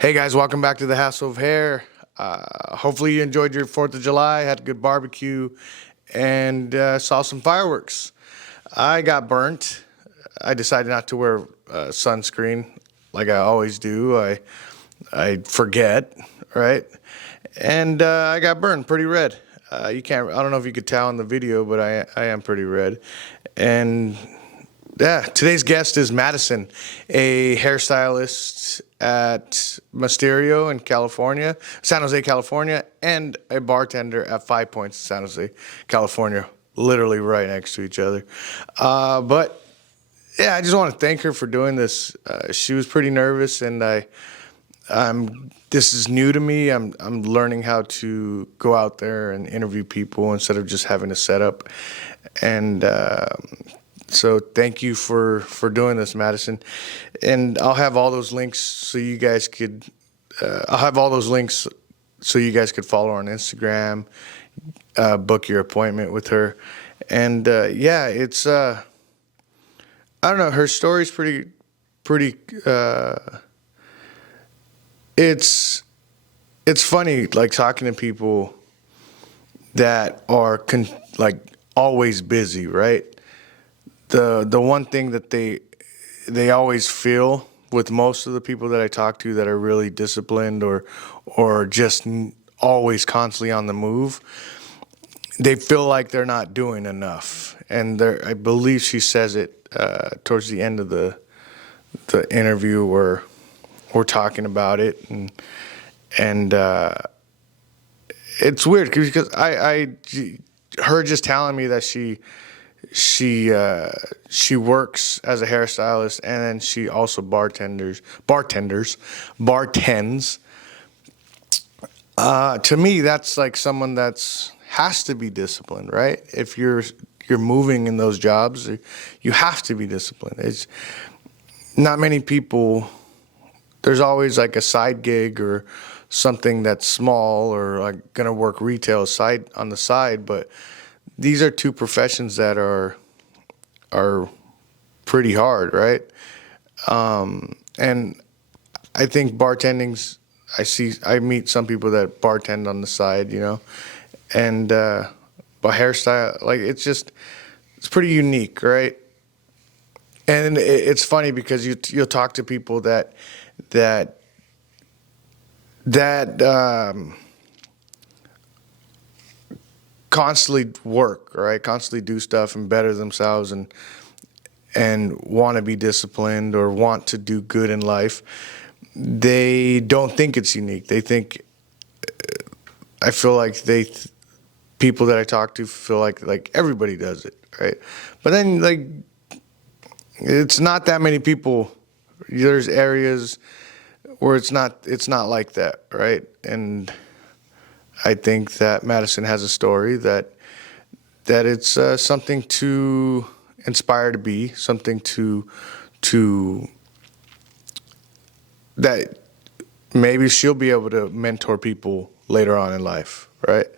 Hey guys, welcome back to the Hassle of Hair. Hopefully you enjoyed your 4th of July, had a good barbecue, and saw some fireworks. I got burnt. I decided not to wear sunscreen like I always do. I forget, right? And I got burned pretty red. I don't know if you could tell in the video, but I am pretty red. And yeah, today's guest is Madison, a hairstylist at Mysterio in California, San Jose, California, and a bartender at Five Points, San Jose, California, literally right next to each other. But yeah, I just want to thank her for doing this. She was pretty nervous, and this is new to me. I'm learning how to go out there and interview people instead of just having a setup. And so thank you for doing this, Madison. And I'll have all those links so you guys could follow her on Instagram, book your appointment with her. And yeah, it's I don't know, her story's pretty it's funny, like, talking to people that are always busy, right? The one thing that they always feel with most of the people that I talk to that are really disciplined or just always constantly on the move, they feel like they're not doing enough. And I believe she says it towards the end of the interview where we're talking about it, and it's weird because her just telling me that she works as a hairstylist, and then she also bartends. To me, that's like someone has to be disciplined, right? If you're moving in those jobs, you have to be disciplined. It's not many people. There's always like a side gig or something that's small, or like gonna work retail on the side, but these are two professions that are pretty hard, right? And I think bartending's, I meet some people that bartend on the side, and but hairstyle, like, it's pretty unique, right? And it's funny because you'll talk to people that constantly work, right? Constantly do stuff and better themselves and want to be disciplined or want to do good in life. They don't think it's unique. They think, I feel like people that I talk to feel like everybody does it, right? But then, like, it's not that many people. There's areas where it's not like that, right? And I think that Madison has a story that it's something to inspire to be, something to that maybe she'll be able to mentor people later on in life, right?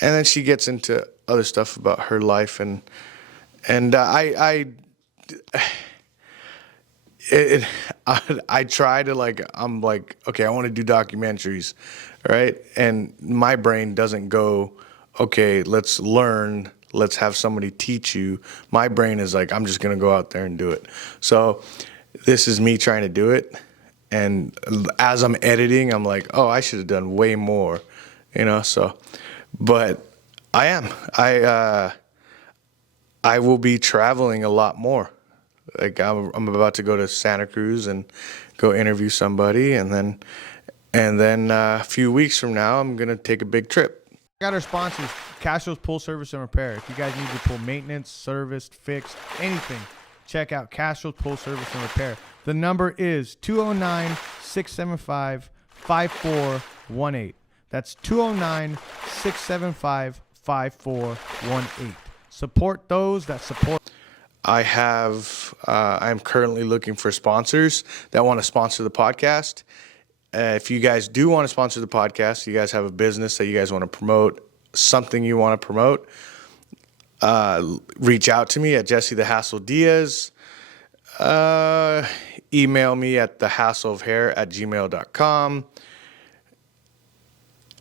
And then she gets into other stuff about her life, and I try to, I'm like, okay, I want to do documentaries, right? And my brain doesn't go, okay, let's learn, let's have somebody teach you. My brain is like, I'm just going to go out there and do it. So this is me trying to do it. And as I'm editing, I'm like, oh, I should have done way more, so, but I am. I will be traveling a lot more. Like, I'm about to go to Santa Cruz and go interview somebody, and then a few weeks from now, I'm gonna take a big trip. I got our sponsors, Castro's Pool Service and Repair. If you guys need your pool maintenance, serviced, fixed, anything, check out Castro's Pool Service and Repair. The number is 209-675-5418. That's 209-675-5418. Support those that support. I'm currently looking for sponsors that want to sponsor the podcast. If you guys do want to sponsor the podcast, you guys have a business that you guys want to promote, something you want to promote, reach out to me at Jesse the Hassle Diaz. email me at thehassleofhair@gmail.com.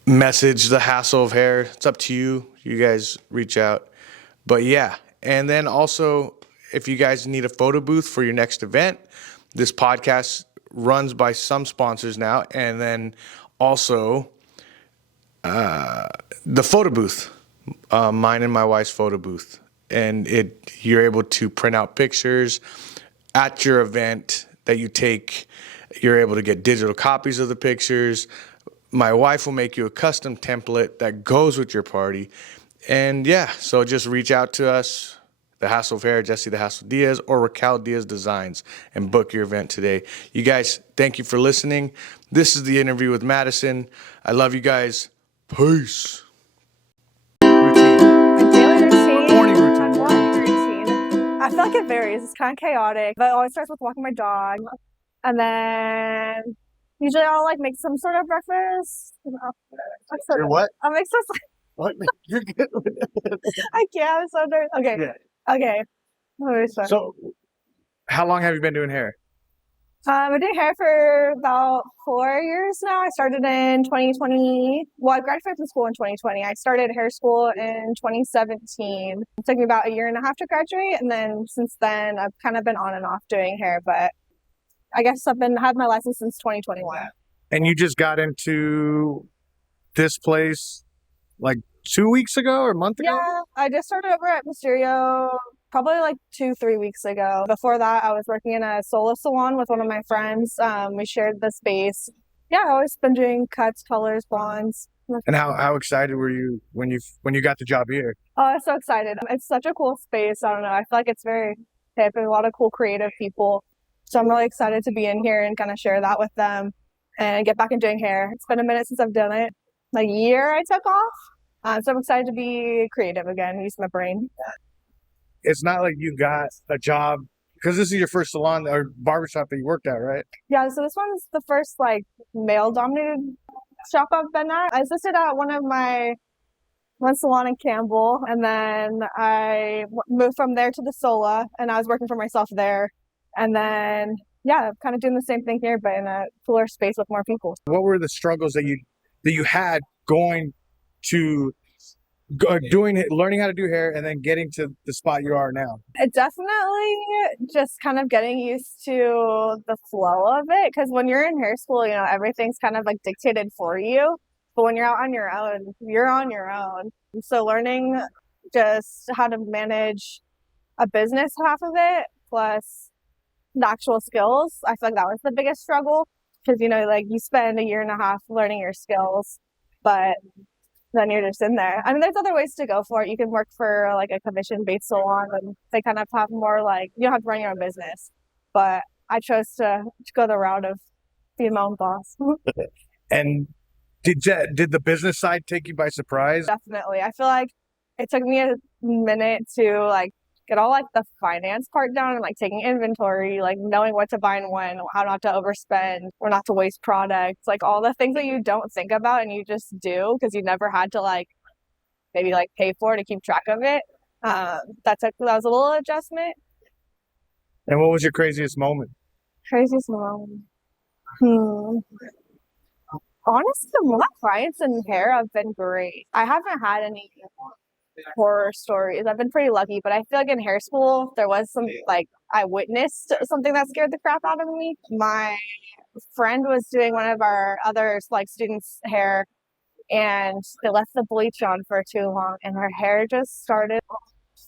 Message the Hassle of Hair. It's up to you. You guys reach out. But yeah, and then also, if you guys need a photo booth for your next event, this podcast runs by some sponsors now, and then also the photo booth, mine and my wife's photo booth, and you're able to print out pictures at your event that you take. You're able to get digital copies of the pictures. My wife will make you a custom template that goes with your party. And yeah, so just reach out to us, The Hassle of Hair, Jesse The Hassle Diaz, or Raquel Diaz Designs, and book your event today. You guys, thank you for listening. This is the interview with Madison. I love you guys. Peace. Routine. My daily routine. Morning routine. My morning routine. I feel like it varies. It's kind of chaotic, but it always starts with walking my dog, and then usually I'll like make some sort of breakfast. You're what? I'll make some. What? You're good with it. I can't. I'm so dirty. Okay. Yeah. Okay. Let me start. So, how long have you been doing hair? I've been doing hair for about 4 years now. I started in 2020. Well, I graduated from school in 2020. I started hair school in 2017. It took me about a year and a half to graduate, and then since then I've kind of been on and off doing hair. But I guess I've had my license since 2021. And you just got into this place like 2 weeks ago or a month ago? Yeah, I just started over at Mysterio probably like 2-3 weeks ago. Before that, I was working in a solo salon with one of my friends. We shared the space. Yeah, I've always been doing cuts, colors, blondes. And how excited were you when you got the job here? Oh, I'm so excited. It's such a cool space. I don't know. I feel like it's very hip and a lot of cool creative people. So I'm really excited to be in here and kind of share that with them and get back in doing hair. It's been a minute since I've done it. Like a year I took off. So I'm excited to be creative again, use my brain. It's not like you got a job, because this is your first salon or barbershop that you worked at, right? Yeah, so this one's the first like male-dominated shop I've been at. I assisted at one salon in Campbell, and then I moved from there to the Sola, and I was working for myself there. And then, yeah, I'm kind of doing the same thing here, but in a cooler space with more people. What were the struggles that you had going to learning how to do hair and then getting to the spot you are now? It definitely just kind of getting used to the flow of it, because when you're in hair school, you know, everything's kind of like dictated for you. But when you're out on your own, you're on your own. So learning just how to manage a business half of it, plus the actual skills, I feel like that was the biggest struggle, because, you know, like you spend a year and a half learning your skills, but then you're just in there. I mean, there's other ways to go for it. You can work for like a commission-based salon, and they kind of have more like, you don't have to run your own business. But I chose to go the route of being my own boss. And did the business side take you by surprise? Definitely. I feel like it took me a minute to like get all like the finance part down and like taking inventory, like knowing what to buy and when, how not to overspend or not to waste products, like all the things that you don't think about and you just do because you never had to like maybe like pay for it to keep track of it. That was a little adjustment. And what was your craziest moment? Craziest moment. Honestly, my clients in hair have been great. I haven't had any horror stories. I've been pretty lucky, but I feel like in hair school there was some like I witnessed something that scared the crap out of me. My friend was doing one of our other like students' hair, and they left the bleach on for too long, and her hair just started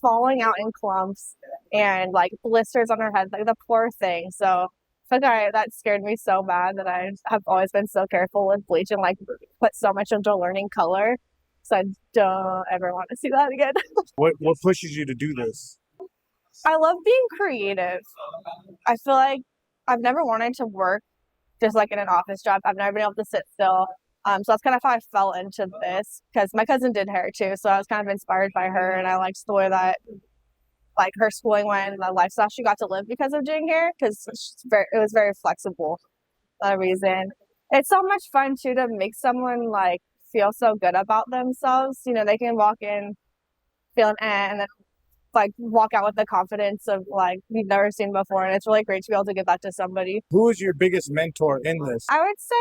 falling out in clumps and like blisters on her head, like the poor thing. So that scared me so bad that I have always been so careful with bleach and like put so much into learning color. So I don't ever want to see that again. What pushes you to do this? I love being creative. I feel like I've never wanted to work just like in an office job. I've never been able to sit still. So that's kind of how I fell into this, because my cousin did hair too. So I was kind of inspired by her, and I liked the way that like her schooling went and the lifestyle she got to live because of doing hair, because it was very flexible for that reason. It's so much fun too to make someone like feel so good about themselves. You know, they can walk in feeling and then like walk out with the confidence of like you've never seen before, and it's really great to be able to give that to somebody. Who is your biggest mentor in this? I would say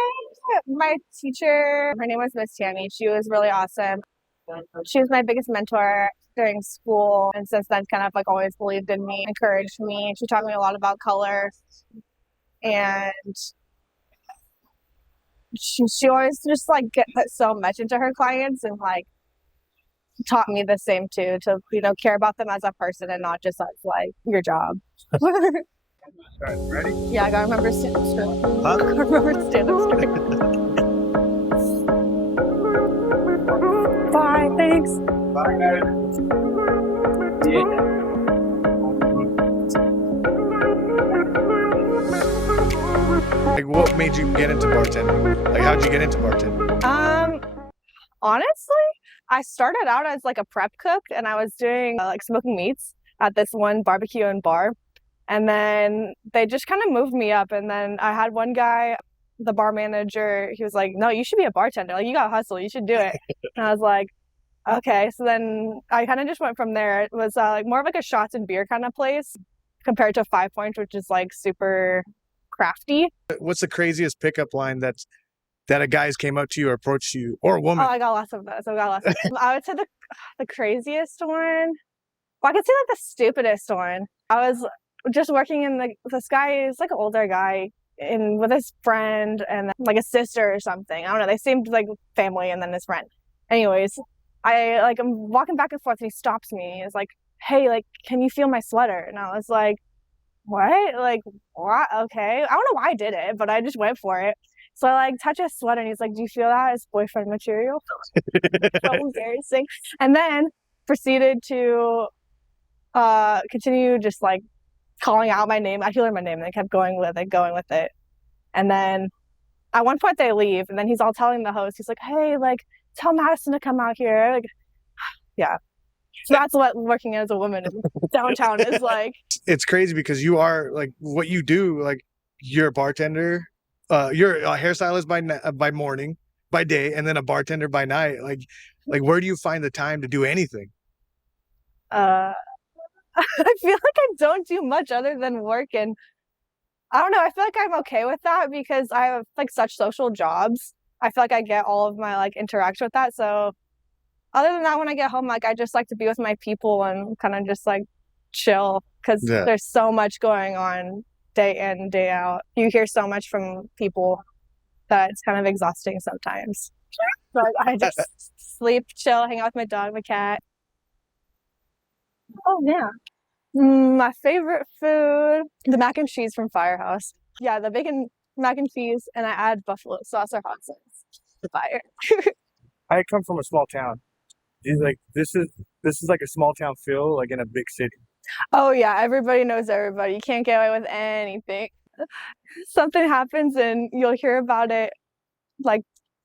my teacher, her name was Miss Tammy. She was really awesome. She was my biggest mentor during school, and since then kind of like always believed in me, encouraged me. She taught me a lot about color, and she always just like put so much into her clients, and like taught me the same too, to care about them as a person and not just as like your job. Ready? Yeah, I gotta remember stand up straight. Huh? I gotta remember stand up straight. Bye, thanks. Bye, guys. Yeah. Like, what made you get into bartending? Like, how'd you get into bartending? Honestly, I started out as like a prep cook, and I was doing like smoking meats at this one barbecue and bar. And then they just kind of moved me up. And then I had one guy, the bar manager, he was like, no, you should be a bartender. Like, you got to hustle. You should do it. And I was like, okay. So then I kind of just went from there. It was like more of like a shots and beer kind of place compared to 5 Points, which is like super crafty. What's the craziest pickup line that a guy's came up to you or approached you, or a woman? Oh, I got lots of those. I would say the craziest one. Well, I could say like the stupidest one. I was just working in this guy is like an older guy with his friend and like a sister or something. I don't know. They seemed like family, and then his friend. Anyways, I'm walking back and forth, and he stops me. He's like, "Hey, like, can you feel my sweater?" And I was like, "What? Like, what? Okay." I don't know why I did it, but I just went for it. So I like touch his sweater, and he's like, "Do you feel that as boyfriend material?" So embarrassing. And then proceeded to continue just like calling out my name. I learned my name, and I kept going with it. And then at one point they leave, and then he's all telling the host, he's like, "Hey, like, tell Madison to come out here." Like, yeah. So that's what working as a woman in downtown is like. It's crazy because you are like what you do. Like, you're a bartender, you're a hairstylist by morning, by day, and then a bartender by night. Like where do you find the time to do anything? I feel like I don't do much other than work, and I don't know. I feel like I'm okay with that because I have like such social jobs. I feel like I get all of my like interaction with that. So other than that, when I get home, like I just like to be with my people and kind of just like chill because there's so much going on day in, day out. You hear so much from people that it's kind of exhausting sometimes. So I just sleep, chill, hang out with my dog, my cat. Oh, yeah. My favorite food, the mac and cheese from Firehouse. Yeah, the bacon mac and cheese, and I add buffalo sauce or hot sauce. Fire. I come from a small town. Like this is like a small town feel, like in a big city. Oh yeah, everybody knows everybody. You can't get away with anything. Something happens and you'll hear about it like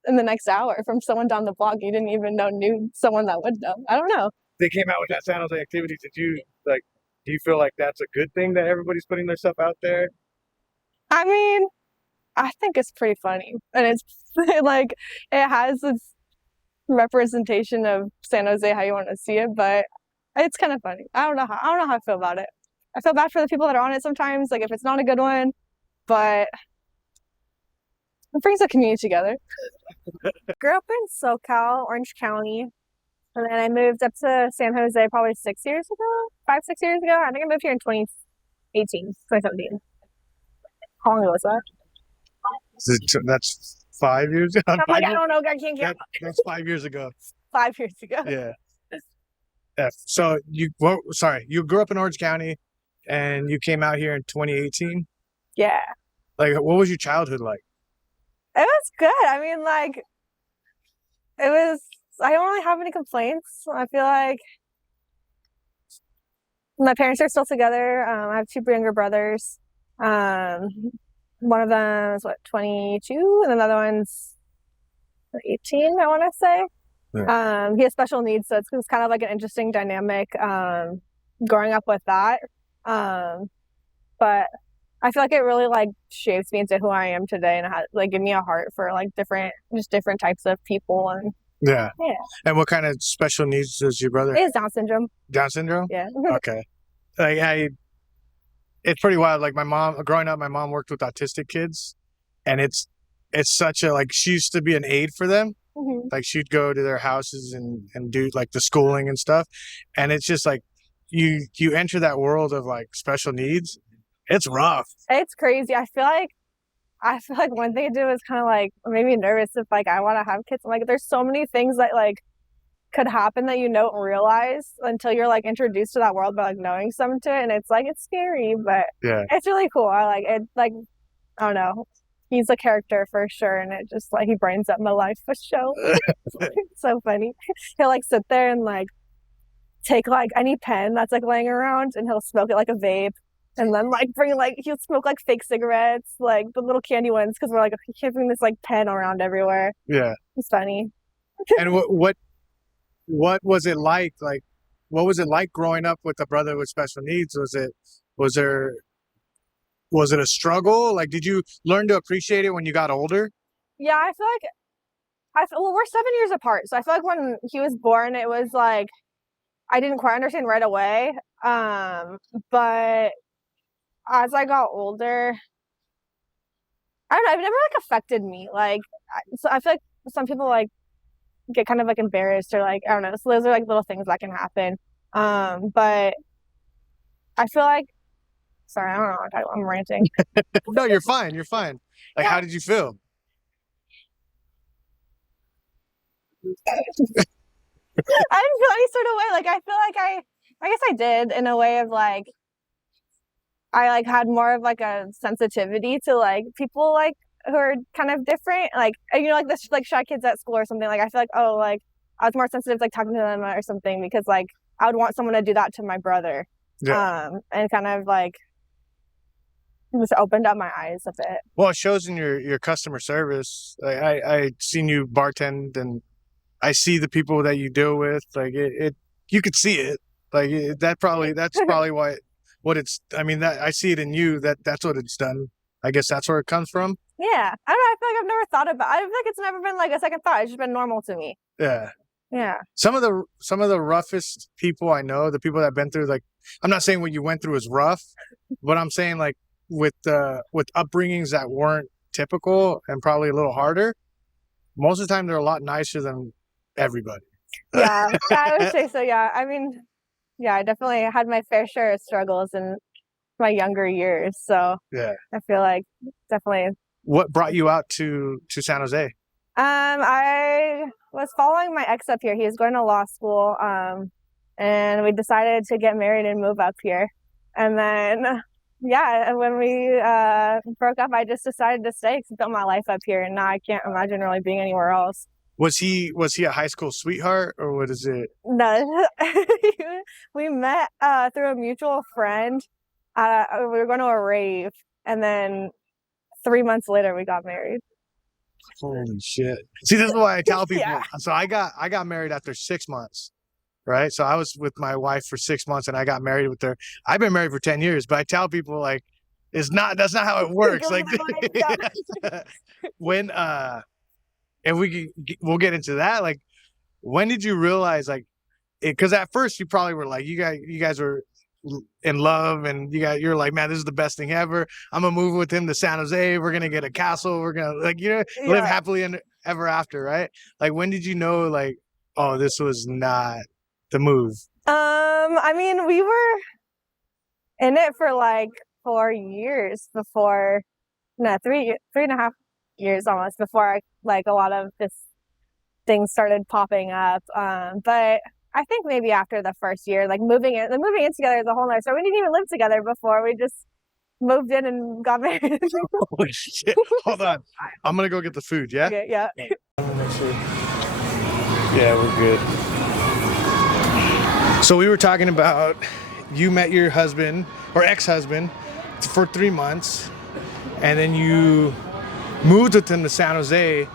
in the next hour from someone down the block you didn't even knew someone that would know. I don't know. They came out with that San Jose activity. Do you feel like that's a good thing that everybody's putting their stuff out there? I mean, I think it's pretty funny, and it's like it has its representation of San Jose how you want to see it, but it's kind of funny. I don't know how I feel about it. I feel bad for the people that are on it sometimes, like if it's not a good one, but it brings the community together. Grew up in SoCal, Orange County, and then I moved up to San Jose probably 6 years ago, 5-6 years ago. I think I moved here in 2017. How long ago was that? That's 5 years ago. I'm like, I don't know. I can't get. That's 5 years ago. 5 years ago. Yeah. Yeah. So you grew up in Orange County, and you came out here in 2018. Yeah. Like, what was your childhood like? It was good. I mean, like, it was. I don't really have any complaints. I feel like my parents are still together. I have two younger brothers. One of them is 22, and another one's 18. I want to say. Yeah. He has special needs, so it's kind of like an interesting dynamic growing up with that. But I feel like it really like shapes me into who I am today, and like give me a heart for like different types of people and Yeah. Yeah. And what kind of special needs does your brother He has Down syndrome. Down syndrome? Yeah. Okay. Like it's pretty wild. Like growing up, my mom worked with autistic kids, and it's such a like she used to be an aide for them. Mhm. Like she'd go to their houses and do like the schooling and stuff, and it's just like you enter that world of like special needs. It's rough. It's crazy. I feel like one thing to do is kind of like made me nervous if like I want to have kids. I'm like, there's so many things that like could happen that you don't realize until you're like introduced to that world by like knowing something to it, and it's like it's scary, but Yeah. it's really cool. I like it. Like I don't know, he's a character for sure, and it just like he brightens up my life for sure. It's so funny. He'll like sit there and like take like any pen that's like laying around, and he'll smoke it like a vape. And then like he'll smoke like fake cigarettes, like the little candy ones, because we're like keeping this like pen around everywhere. Yeah. It's funny. And what was it like? Like, what was it like growing up with a brother with special needs? Was it a struggle? Like, did you learn to appreciate it when you got older? Yeah, I feel like well, we're 7 years apart, so I feel like when he was born, it was like I didn't quite understand right away. But as I got older, I don't know, it never like affected me. Like, so I feel like some people like get kind of like embarrassed or like I don't know. So those are like little things that can happen. But I feel like, sorry, I don't know. I'm ranting. No, you're fine. You're fine. Like, Yeah. how did you feel? I didn't feel any sort of way. Like I feel like I guess I did in a way of like I like had more of like a sensitivity to like people like who are kind of different. Like you know, like this like shy kids at school or something. Like I feel like like I was more sensitive to, like talking to them or something because like I would want someone to do that to my brother. Yeah. And kind of like just opened up my eyes a bit. Well, it shows in your customer service. Like, I seen you bartend, and I see the people that you deal with. Like it you could see it. Like that's probably why what it's. I mean, that I see it in you. That's what it's done. I guess that's where it comes from. Yeah, I don't know. I feel like I've never thought about. I feel like it's never been like a second thought. It's just been normal to me. Yeah. Yeah. Some of the roughest people I know, the people that have been through, like, I'm not saying what you went through is rough, but I'm saying like with upbringings that weren't typical and probably a little harder, most of the time they're a lot nicer than everybody. Yeah, I would say so. Yeah, I mean, yeah, I definitely had my fair share of struggles in my younger years. So Yeah. I feel like definitely. What brought you out to San Jose? I was following my ex up here. He was going to law school. And we decided to get married and move up here. And then, yeah, when we broke up, I just decided to stay because I built my life up here, and now I can't imagine really being anywhere else. Was he a high school sweetheart, or what is it? No, we met through a mutual friend. We were going to a rave, and then 3 months later, we got married. Holy shit! See, this is why I tell people. Yeah. So I got married after 6 months, right? So I was with my wife for 6 months, and I got married with her. I've been married for 10 years, but I tell people like, that's not how it works. Like, when and we'll get into that. Like, when did you realize like, because at first you probably were like, you guys were in love, and you're like, man, this is the best thing ever. I'm gonna move with him to San Jose. We're gonna get a castle. We're gonna live happily ever after, right? Like, when did you know like, oh, this was not the move? I mean, we were in it for like 4 years before, no, three and a half years almost before like a lot of this things started popping up. But I think maybe after the first year, like moving in together is a whole nother story. We didn't even live together before. We just moved in and got married. Holy shit! Hold on, I'm gonna go get the food. Yeah. Okay, yeah. Make sure. Yeah, we're good. So we were talking about you met your husband or ex-husband for 3 months, and then you moved with him to San Jose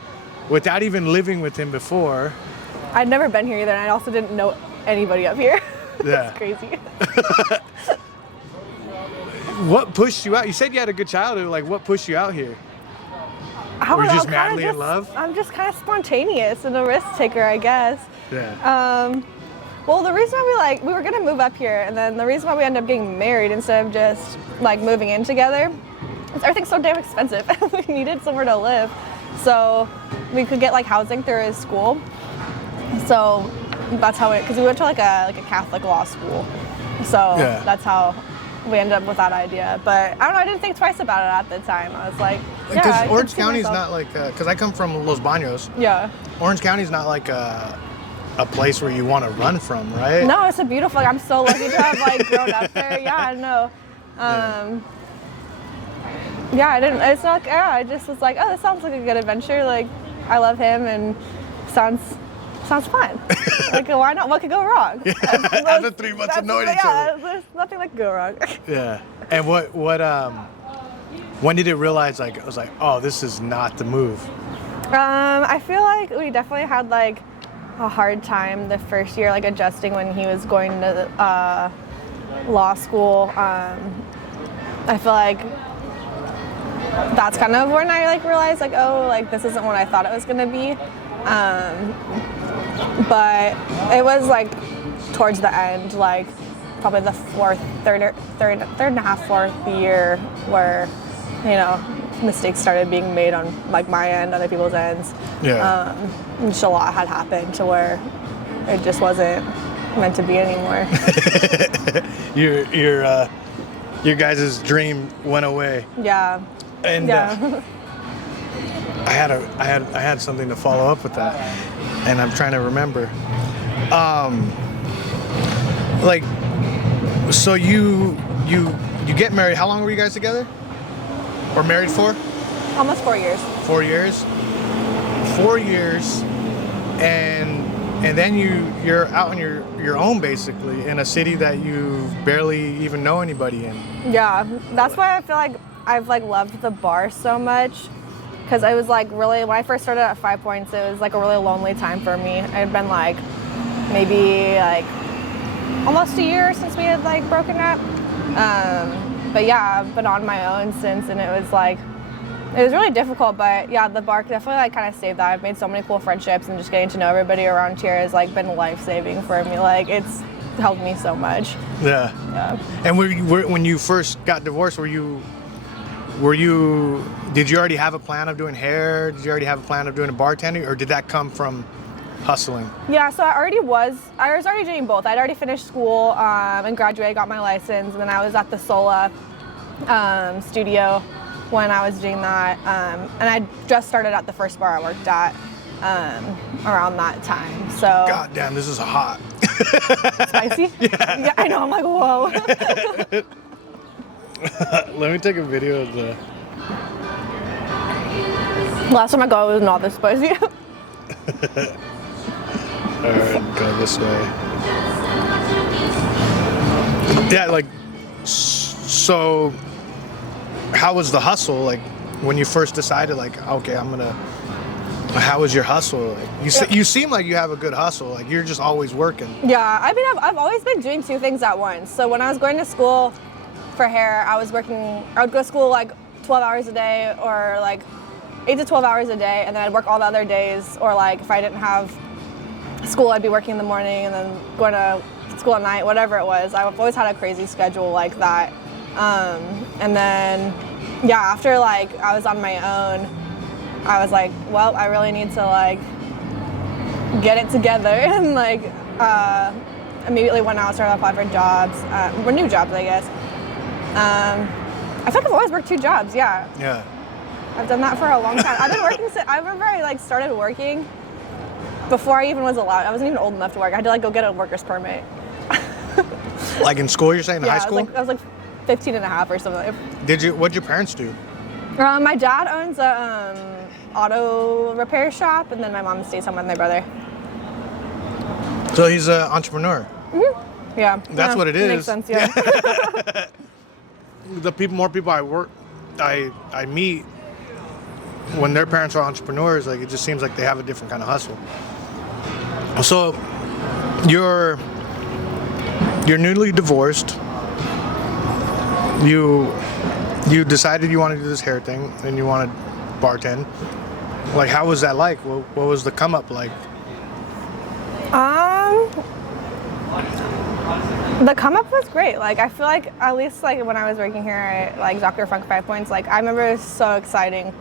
without even living with him before. I'd never been here either, and I also didn't know anybody up here. Yeah. That's crazy. What pushed you out? You said you had a good childhood. Like, what pushed you out here? I don't Were you know, just I'm kinda madly in love? I'm just kind of spontaneous and a risk taker, I guess. Yeah. Well, the reason why we were gonna move up here, and then the reason why we ended up getting married instead of just like moving in together, is everything's so damn expensive. We needed somewhere to live, so we could get like housing through his school. So that's how because we went to like a Catholic law school, so that's how we ended up with that idea. But I don't know, I didn't think twice about it at the time. I was like, Because yeah, Orange County is not like, because I come from Los Baños. Yeah. Orange County is not like a place where you want to run from, right? No, it's a beautiful. Like, I'm so lucky to have like grown up there. Yeah, I know. Yeah, I didn't. It's not. Yeah, I just was like, oh, this sounds like a good adventure. Like, I love him, and sounds fun. Like, why not? What could go wrong? After 3 months of knowing each other. There's nothing that could go wrong. Yeah. And when did it realize, like, I was like, oh, this is not the move? I feel like we definitely had like a hard time the first year, like adjusting when he was going to law school. I feel like that's kind of when I like realized like, oh, like this isn't what I thought it was gonna be. But it was like towards the end, like probably the third and a half, fourth year where, you know, mistakes started being made on like my end, other people's ends. Yeah. Just a lot had happened to where it just wasn't meant to be anymore. Your guys' dream went away. Yeah. And Yeah. I had something to follow up with that, and I'm trying to remember. Like, so you get married. How long were you guys together? Or married for? Almost 4 years. 4 years. 4 years, and then you're out on your own basically in a city that you barely even know anybody in. Yeah, that's why I feel like I've like loved the bar so much, because I was like really, when I first started at 5 Points, it was like a really lonely time for me. I had been like maybe like almost a year since we had like broken up. But yeah, I've been on my own since, and it was really difficult, but yeah, the bar definitely like kind of saved that. I've made so many cool friendships, and just getting to know everybody around here has like been life-saving for me. Like, it's helped me so much. Yeah. Yeah. And when you first got divorced, did you already have a plan of doing hair? Did you already have a plan of doing a bartending, or did that come from hustling? Yeah, so I was already doing both. I'd already finished school and graduated, got my license, and then I was at the Sola studio when I was doing that. And I just started at the first bar I worked at around that time. So God damn, this is hot. Spicy? Yeah, I know. I'm like, whoa. Let me take a video of the... Last time I got it was not this spicy. Alright, go this way. Yeah, like, so how was the hustle? Like, when you first decided, like, okay, how was your hustle? Like, you seem like you have a good hustle. Like, you're just always working. Yeah, I mean, I've always been doing two things at once. So when I was going to school for hair, I would go to school like 12 hours a day, or like 8 to 12 hours a day, and then I'd work all the other days, or like if I didn't have school, I'd be working in the morning and then going to school at night, whatever it was. I've always had a crazy schedule like that. And then, yeah, after like I was on my own, I was like, well, I really need to like get it together, and like immediately went out, started applying for jobs, for new jobs, I guess. I feel like I've always worked 2 jobs, yeah. Yeah. I've done that for a long time. I've been working since, I remember I like started working before I even was allowed. I wasn't even old enough to work. I had to like go get a worker's permit. Like in school, you're saying, in high school? I was like 15 and a half or something. What'd your parents do? My dad owns a auto repair shop, and then my mom stays home with my brother. So he's an entrepreneur. Mm-hmm. Yeah. That's what it is. Makes sense, yeah. More people I meet, when their parents are entrepreneurs, like, it just seems like they have a different kind of hustle. So you're newly divorced. You decided you wanted to do this hair thing, and you wanted bartend. Like, how was that like? What was the come up like? The come up was great. Like, I feel like at least like when I was working here at like Dr. Funk 5 Points, like I remember it was so exciting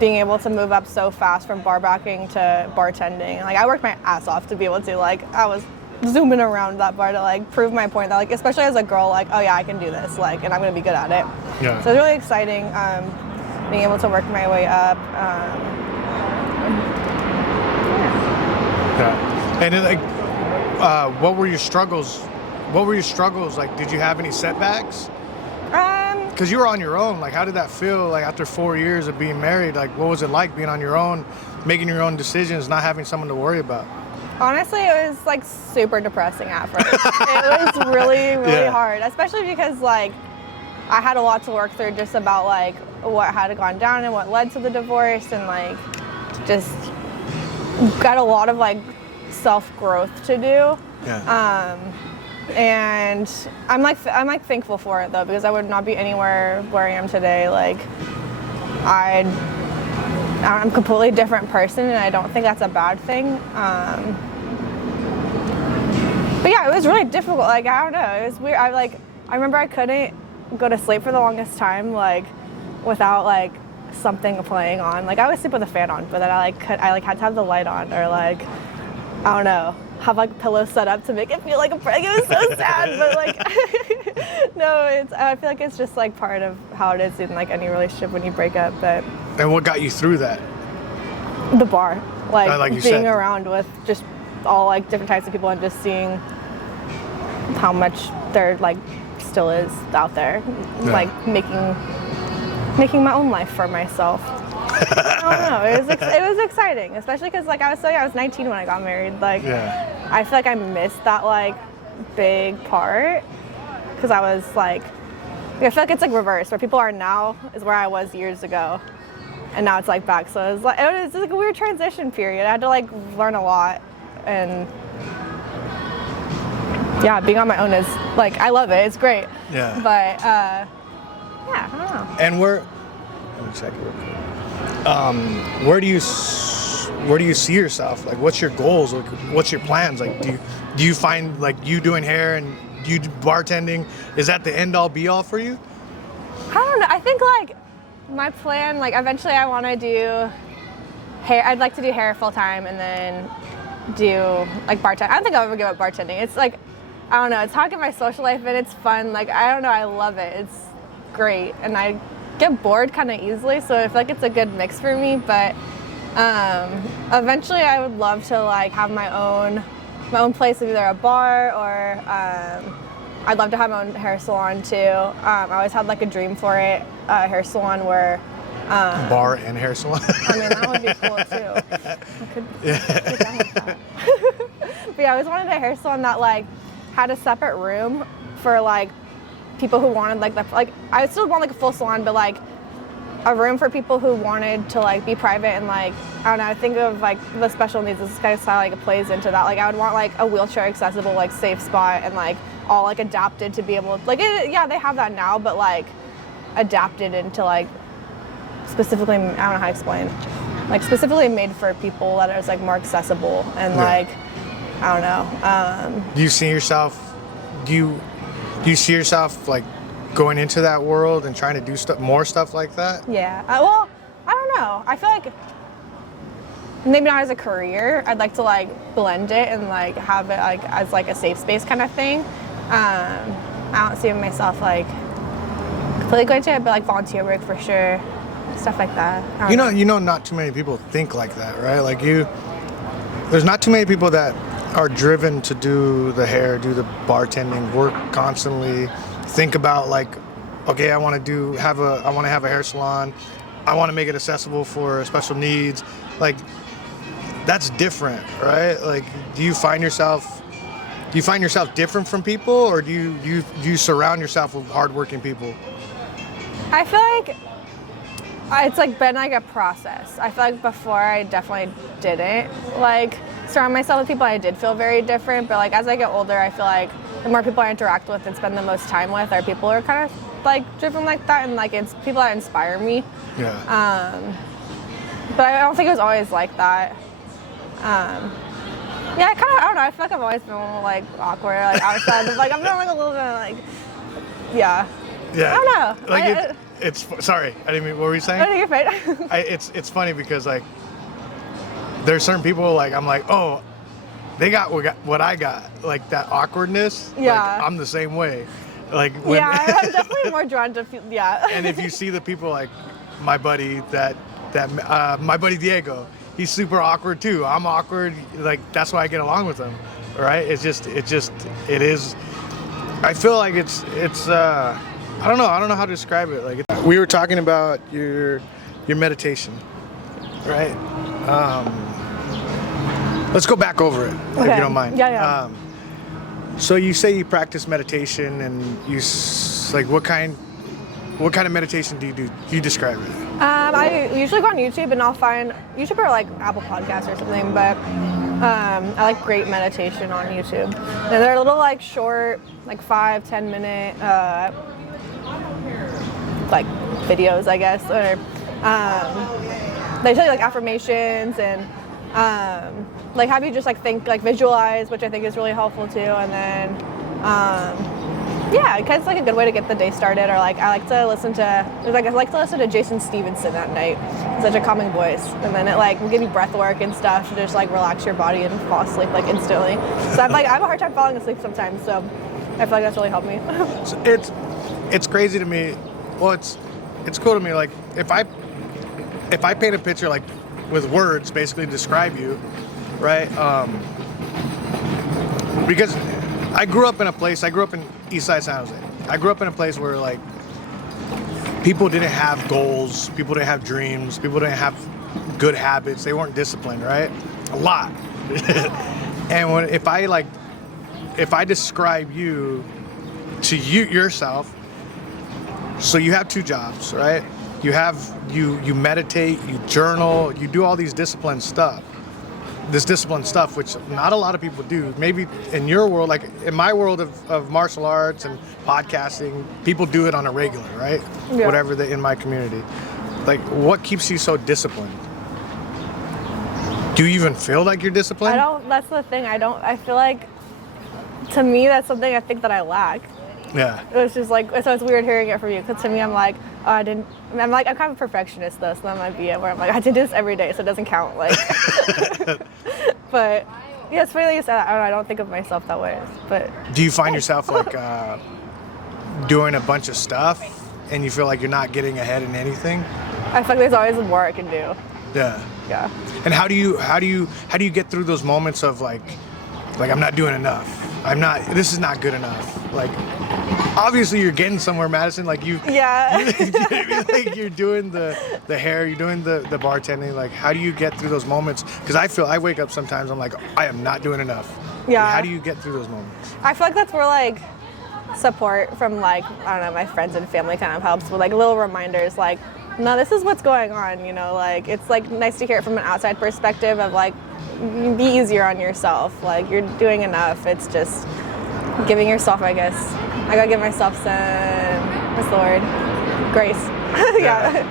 being able to move up so fast from bar backing to bartending. Like I worked my ass off to be able to, like, I was zooming around that bar to like prove my point that, like, especially as a girl, like, oh yeah, I can do this, like, and I'm gonna be good at it. Yeah. So it was really exciting being able to work my way up. Yeah. And then, like, what were your struggles? What were your struggles? Like, did you have any setbacks? Because you were on your own. Like, how did that feel? Like, after 4 years of being married, like, what was it like being on your own, making your own decisions, not having someone to worry about? Honestly, it was like super depressing at first. It was really, really hard, especially because like I had a lot to work through just about like what had gone down and what led to the divorce, and like just got a lot of like self-growth to do. Yeah. And I'm like thankful for it though, because I would not be anywhere where I am today. Like I'm a completely different person, and I don't think that's a bad thing. But yeah, it was really difficult. Like, I don't know, it was weird. I remember I couldn't go to sleep for the longest time, like, without like something playing on. Like, I would sleep with a fan on, but then I had to have the light on, or like, I don't know, have like pillows set up to make it feel like a prank. It was so sad, but like, no, I feel like it's just like part of how it is in like any relationship when you break up. But And what got you through that? the bar, like you being said. around with just all like different types of people and just seeing how much there like still is out there, like making my own life for myself. I don't know. It was exciting, especially because like I was 19 when I got married. Like I feel like I missed that like big part, because I was like, I feel like it's like reverse. Where people are now is where I was years ago, and now it's like back. So it was like a weird transition period. I had to like learn a lot, and yeah, being on my own is like, I love it. It's great. Yeah. But yeah, I don't know. And let me check it real quick. Where do you see yourself? Like, what's your goals? Like, what's your plans? Like, do you find like you doing hair and you bartending, is that the end all be all for you? I don't know. I think like my plan, like eventually I want to do hair. I'd like to do hair full time and then do like bartending. I don't think I'll ever give up bartending. It's like, I don't know, it's how I get my social life in. It's fun. Like, I don't know, I love it. It's great. And I get bored kind of easily, so I feel like it's a good mix for me. But eventually I would love to like have my own place of either a bar or I'd love to have my own hair salon too. I always had like a dream for it, a hair salon where Bar and hair salon. I mean, that would be cool too. I could get down with that. But yeah, I always wanted a hair salon that like had a separate room for like people who wanted like I still want like a full salon, but like a room for people who wanted to like be private and like, I don't know, think of like the special needs. This kind of style like it plays into that. Like I would want like a wheelchair accessible like safe spot and like all like adapted to be able to, like yeah, they have that now, but like adapted into like specifically, I don't know how to explain, like specifically made for people that is like more accessible and like, I don't know. Do you see yourself? Do you see yourself like going into that world and trying to do more stuff like that? Yeah. Well, I don't know. I feel like maybe not as a career. I'd like to like blend it and like have it like as like a safe space kind of thing. I don't see myself like completely going to it, but like volunteer work for sure, stuff like that. You know, not too many people think like that, right? Like there's not too many people that are driven to do the hair, do the bartending, work constantly, think about like, okay, I want to have a hair salon, I want to make it accessible for special needs. Like, that's different, right? Like, do you find yourself different from people, or do you surround yourself with hardworking people? I feel like it's like been like a process. I feel like before I definitely didn't like surround myself with people. I did feel very different, but like as I get older, I feel like the more people I interact with and spend the most time with are people who are kind of like driven like that, and like it's people that inspire me. Yeah. but I don't think it was always like that. Yeah, I don't know. I feel like I've always been a little like awkward, like outside of like I'm like a little bit like, yeah. Yeah. I don't know. Like it's sorry, I didn't mean. What were you saying? I think you're fine. It's funny because like there's certain people like I'm like, oh, they got what I got, like that awkwardness. Yeah. Like, I'm the same way. Like when, Yeah, I'm definitely more drawn to feel. Yeah. And if you see the people like my buddy my buddy Diego, he's super awkward too. I'm awkward. Like that's why I get along with him. Right? It is. I feel like it's. I don't know how to describe it. Like we were talking about your meditation, right? Let's go back over it if you don't mind. Yeah. So you say you practice meditation, and like what kind of meditation do you do? You describe it. I usually go on YouTube and I'll find YouTube or like Apple Podcasts or something, but I like great meditation on YouTube. And they're little like short, like 5-10 minute like videos, I guess, or they tell you like affirmations and like have you just like think, like visualize, which I think is really helpful too, and then yeah, it's like a good way to get the day started. Or like I like to listen to Jason Stevenson at night. It's such a calming voice, and then it like will give you breath work and stuff to just like relax your body and fall asleep like instantly. So I have a hard time falling asleep sometimes, so I feel like that's really helped me. So it's crazy to me. Well, it's cool to me. Like if I paint a picture like with words, basically describe you, right? Because I grew up in Eastside San Jose. I grew up in a place where like people didn't have goals, people didn't have dreams, people didn't have good habits. They weren't disciplined, right? A lot. And if I describe you to yourself, so you have 2 jobs, right? You meditate, you journal, you do all these disciplined stuff. This disciplined stuff, which not a lot of people do. Maybe in your world, like in my world of martial arts and podcasting, people do it on a regular, right? Yeah. Whatever in my community. Like, what keeps you so disciplined? Do you even feel like you're disciplined? That's the thing. I feel like, to me, that's something I think that I lack. Yeah. It was just like, so it's weird hearing it from you, because to me, I'm like, oh, I'm kind of a perfectionist though, so that might be it, where I'm like, I did this every day, so it doesn't count, like. But yeah, it's funny that you said that. I don't think of myself that way, but. Do you find yourself like doing a bunch of stuff and you feel like you're not getting ahead in anything? I feel like there's always more I can do. Yeah. Yeah. And how do you get through those moments of like I'm not doing enough. This is not good enough. Like, obviously you're getting somewhere, Madison. Like Yeah. like you're doing the hair, you're doing the bartending. Like, how do you get through those moments? Because I wake up sometimes, I'm like, I am not doing enough. Yeah. Like, how do you get through those moments? I feel like that's where like support from like, I don't know, my friends and family kind of helps with like little reminders, like, no, this is what's going on, you know, like it's like nice to hear it from an outside perspective of like, be easier on yourself, like you're doing enough. It's just giving yourself, I guess, I gotta give myself some, what's the word, grace. Yeah.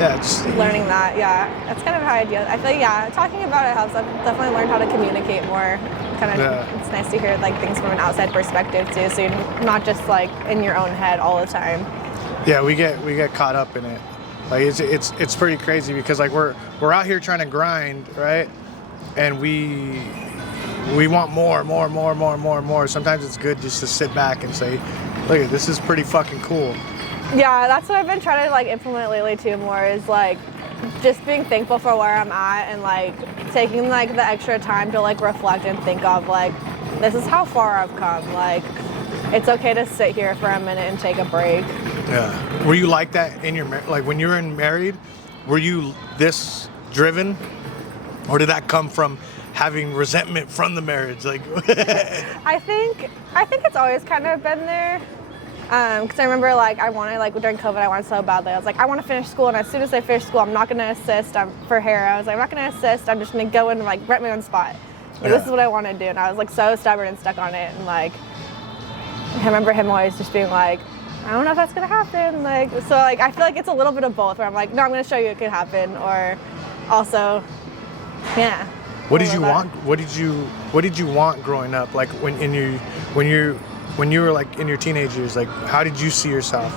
Yeah, it's Learning that, yeah, that's kind of how I deal. I feel like, yeah, talking about it helps. I've definitely learned how to communicate more. It's nice to hear like things from an outside perspective too, so you're not just like in your own head all the time. Yeah, we get caught up in it. Like it's pretty crazy because like we're out here trying to grind, right? And we want more. Sometimes it's good just to sit back and say, look, this is pretty fucking cool. Yeah, that's what I've been trying to like implement lately too more, is like just being thankful for where I'm at and like taking like the extra time to like reflect and think of like, this is how far I've come. Like, it's okay to sit here for a minute and take a break. Yeah. Were you like that in your like when you were married? Were you this driven, or did that come from having resentment from the marriage? Like, I think it's always kind of been there. Because I remember like I wanted, like during COVID, I wanted so badly. I was like, I want to finish school, and as soon as I finish school, I'm not going to assist for hair. I was like, I'm not going to assist. I'm just going to go in and like rent my own spot. Like, This is what I want to do. And I was like so stubborn and stuck on it. And like I remember him always just being like, I don't know if that's going to happen. Like, so like I feel like it's a little bit of both, where I'm like, no, I'm going to show you it could happen, or also, yeah. What I did you love want? What did you want growing up? Like when you were like in your teenage years, like how did you see yourself?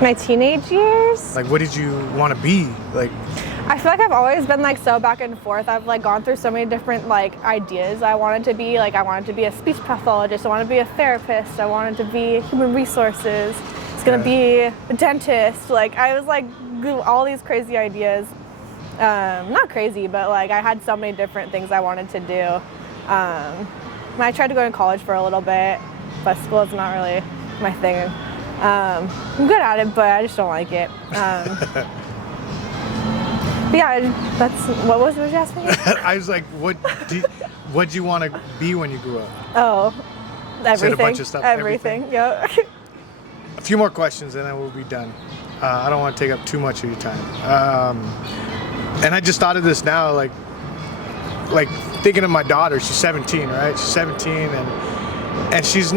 My teenage years? Like what did you want to be? Like I feel like I've always been like so back and forth. I've like gone through so many different like ideas I wanted to be. Like I wanted to be a speech pathologist. I wanted to be a therapist. I wanted to be human resources. It's gonna be a dentist. Like I was like all these crazy ideas. Not crazy, but like I had so many different things I wanted to do. I tried to go to college for a little bit, but school is not really my thing. I'm good at it, but I just don't like it. But yeah, that's what you asking me? I was like, what do you want to be when you grew up? Oh, everything. Said a bunch of stuff. Everything. Yep. A few more questions and then we'll be done. I don't want to take up too much of your time. And I just thought of this now, like thinking of my daughter. She's 17, right? She's 17, and she's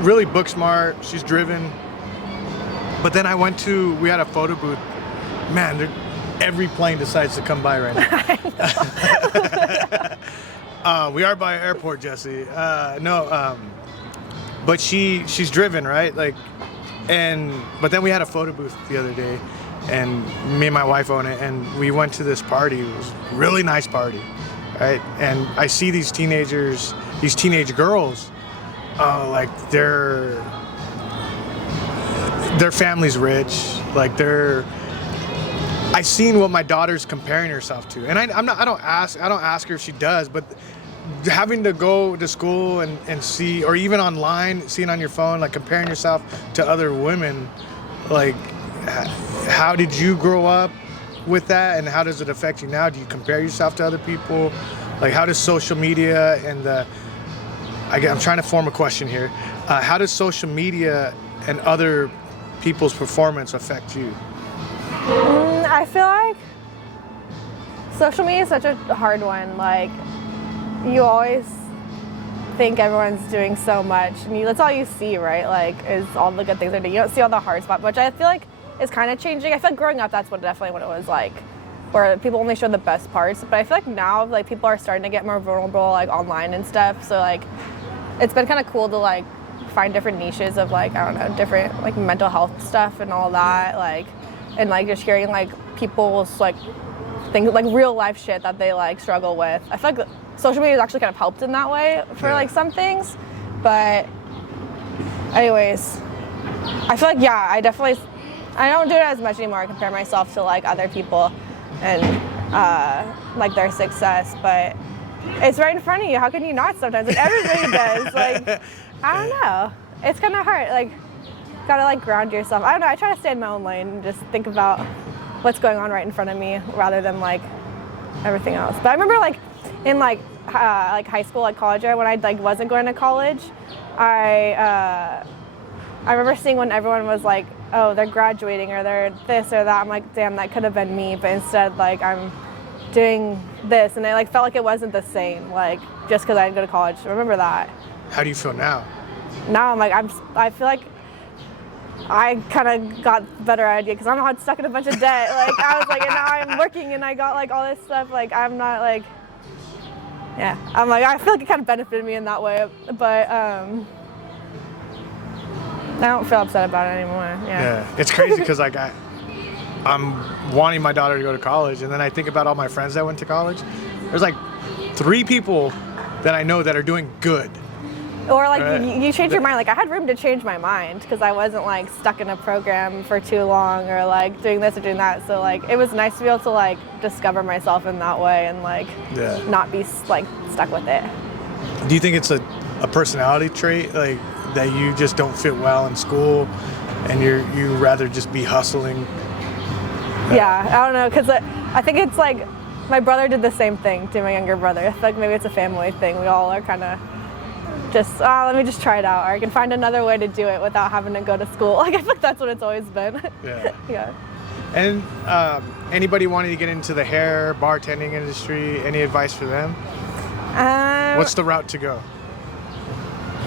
really book smart. She's driven. But then we had a photo booth. Man, every plane decides to come by right now. We are by an airport, Jesse. But she's driven, right? Like, but then we had a photo booth the other day, and me and my wife own it, and we went to this party. It was a really nice party, right? And I see these teenage girls, like their family's rich, like I seen what my daughter's comparing herself to, and I don't ask her if she does, but having to go to school and see, or even online, seeing on your phone, like comparing yourself to other women, like how did you grow up with that, and how does it affect you now? Do you compare yourself to other people? Like how does social media and I'm trying to form a question here. How does social media and other people's performance affect you? I feel like social media is such a hard one. Like, you always think everyone's doing so much, and that's all you see, right? Like, is all the good things they're doing. You don't see all the hard spots, which I feel like is kind of changing. I feel like growing up, that's definitely what it was like, where people only show the best parts. But I feel like now, like, people are starting to get more vulnerable, like, online and stuff. So, like, it's been kind of cool to, like, find different niches of, like, I don't know, different, like, mental health stuff and all that, like, and, like, just hearing, like, people's, like, things, like, real life shit that they, like, struggle with. I feel like social media has actually kind of helped in that way for, like, some things. But anyways, I feel like, yeah, I don't do it as much anymore. I compare myself to, like, other people and, like, their success. But it's right in front of you. How can you not sometimes? Like, everybody does. Like, I don't know. It's kind of hard. Like, gotta, like, ground yourself. I don't know. I try to stay in my own lane and just think about what's going on right in front of me rather than, like, everything else. But I remember, like, in, like high school, like, college era, when I, like, wasn't going to college, I remember seeing when everyone was like, oh, they're graduating or they're this or that. I'm like, damn, that could have been me. But instead, like, I'm doing this. And I, like, felt like it wasn't the same, like, just because I didn't go to college. I remember that. How do you feel now? Now I'm like, I feel like I kind of got a better idea because I'm not stuck in a bunch of debt. Like, I was like, and now I'm working and I got, like, all this stuff. Like, I'm not, like, yeah. I'm like, I feel like it kind of benefited me in that way. But I don't feel upset about it anymore. Yeah. It's crazy because, like, I'm wanting my daughter to go to college, and then I think about all my friends that went to college. There's, like, 3 people that I know that are doing good. Or, like, you change your mind. Like, I had room to change my mind because I wasn't, like, stuck in a program for too long or, like, doing this or doing that. So, like, it was nice to be able to, like, discover myself in that way and, like, not be, like, stuck with it. Do you think it's a personality trait, like, that you just don't fit well in school and you rather just be hustling? Yeah, I don't know, because I think it's, like, my brother did the same thing to my younger brother. I feel like maybe it's a family thing. We all are kind of just, let me just try it out, or I can find another way to do it without having to go to school. Like, I feel like that's what it's always been. Yeah. Yeah. And anybody wanting to get into the hair, bartending industry, any advice for them? What's the route to go?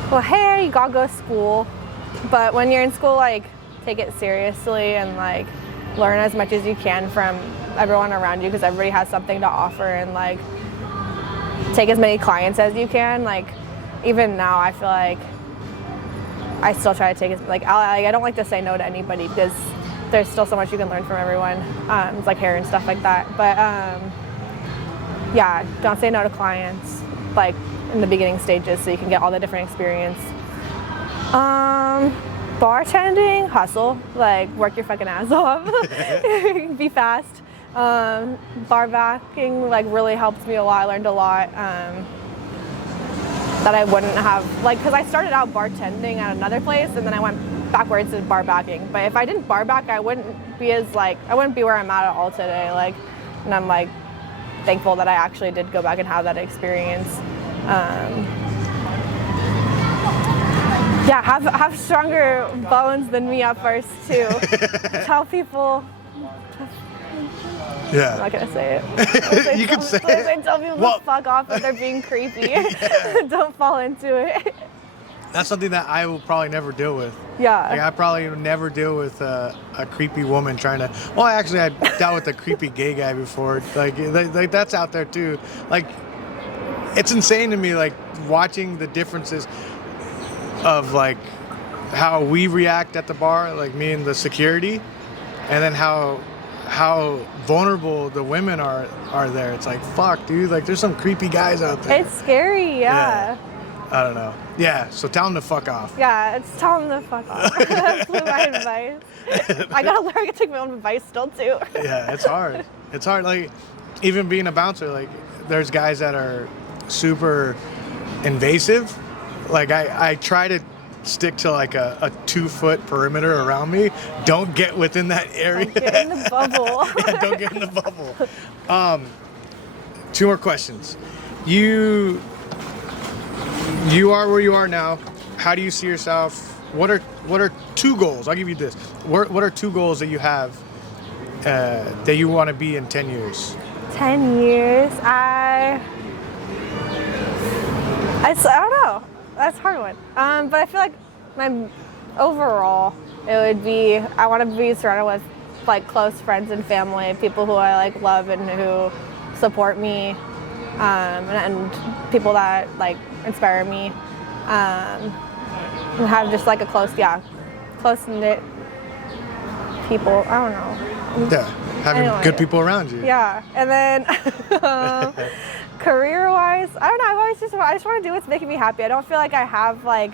Well, hair, you gotta go to school. But when you're in school, like, take it seriously and, like, learn as much as you can from everyone around you because everybody has something to offer, and like take as many clients as you can. Like even now, I feel like I still try to take as like I don't like to say no to anybody because there's still so much you can learn from everyone. It's like hair and stuff like that. But yeah, don't say no to clients like in the beginning stages so you can get all the different experience. Bartending, hustle, like work your fucking ass off, be fast. Bar backing like really helped me a lot. I learned a lot that I wouldn't have, like, because I started out bartending at another place and then I went backwards to bar backing. But if I didn't bar back, I wouldn't be where I'm at all today. Like, and I'm like thankful that I actually did go back and have that experience. Yeah, have stronger bones than me at first too. Tell people. Yeah. I'm not gonna say it. You can say it. Tell people to fuck off if they're being creepy. Don't fall into it. That's something that I will probably never deal with. Yeah. Like, I probably would never deal with a creepy woman trying to. Well, actually, I dealt with a creepy gay guy before. Like that's out there too. Like, it's insane to me. Like watching the differences of like how we react at the bar, like me and the security, and then how vulnerable the women are there. It's like, fuck, dude. Like, there's some creepy guys out there. It's scary. Yeah. I don't know. Yeah, so tell them to fuck off. Yeah, it's tell them to fuck off. That's my advice. I gotta learn to take my own advice still too. Yeah, it's hard. It's hard. Like, even being a bouncer, like, there's guys that are super invasive. Like, I try to stick to like a 2-foot perimeter around me. Don't get within that area. Don't get in the bubble. Yeah, don't get in the bubble. 2 more questions. You are where you are now. How do you see yourself? What are 2 goals? I'll give you this. What are 2 goals that you have that you want to be in 10 years? 10 years, I don't know. That's a hard one. But I feel like my overall, it would be, I want to be surrounded with like close friends and family, people who I like love and who support me, and people that like inspire me, and have just like a close knit people. I don't know. Yeah, having good people around you. Yeah, and then career-wise, I don't know. I just want to do what's making me happy. I don't feel like I have like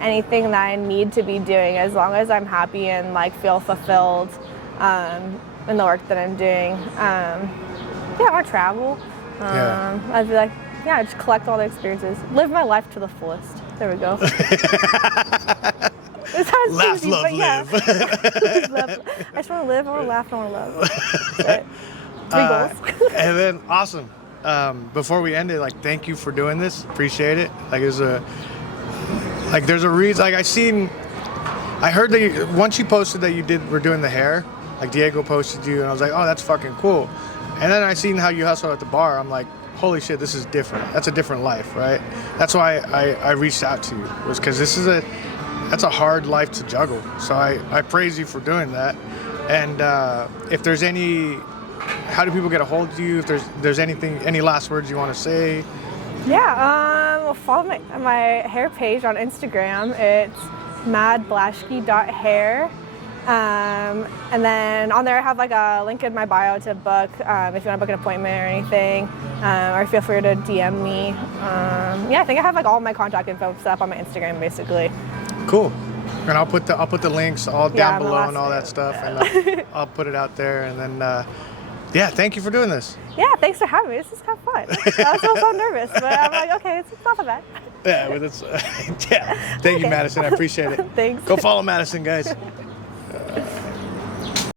anything that I need to be doing as long as I'm happy and like feel fulfilled in the work that I'm doing. Yeah, I want to travel. I'd be like, yeah, just collect all the experiences, live my life to the fullest. There we go. It sounds Laugh, cheesy, love, but yeah. live. I just want to live, I want to laugh, I want to love. That's it. 3 goals. And then, awesome. Before we end it, like, thank you for doing this. Appreciate it. Like, there's a reason. Like, I heard that once you posted that were doing the hair, like Diego posted you, and I was like, oh, that's fucking cool. And then I seen how you hustle at the bar. I'm like, holy shit, this is different. That's a different life, right? That's why I reached out to you, was because that's a hard life to juggle. So I praise you for doing that. And if there's how do people get a hold of you? If there's any last words you want to say? Yeah, well, follow my hair page on Instagram. It's madblashki.hair. And then on there I have like a link in my bio to book if you want to book an appointment or anything, or feel free to DM me. Yeah, I think I have like all my contact info set up on my Instagram basically. Cool. And I'll put the links all down below and all that name. stuff, and I'll put it out there. And then yeah, thank you for doing this. Yeah, thanks for having me. This is kind of fun. I was so nervous, but I'm like, okay, it's not that bad. Yeah, yeah. Thank you, Madison. I appreciate it. Thanks. Go follow Madison, guys.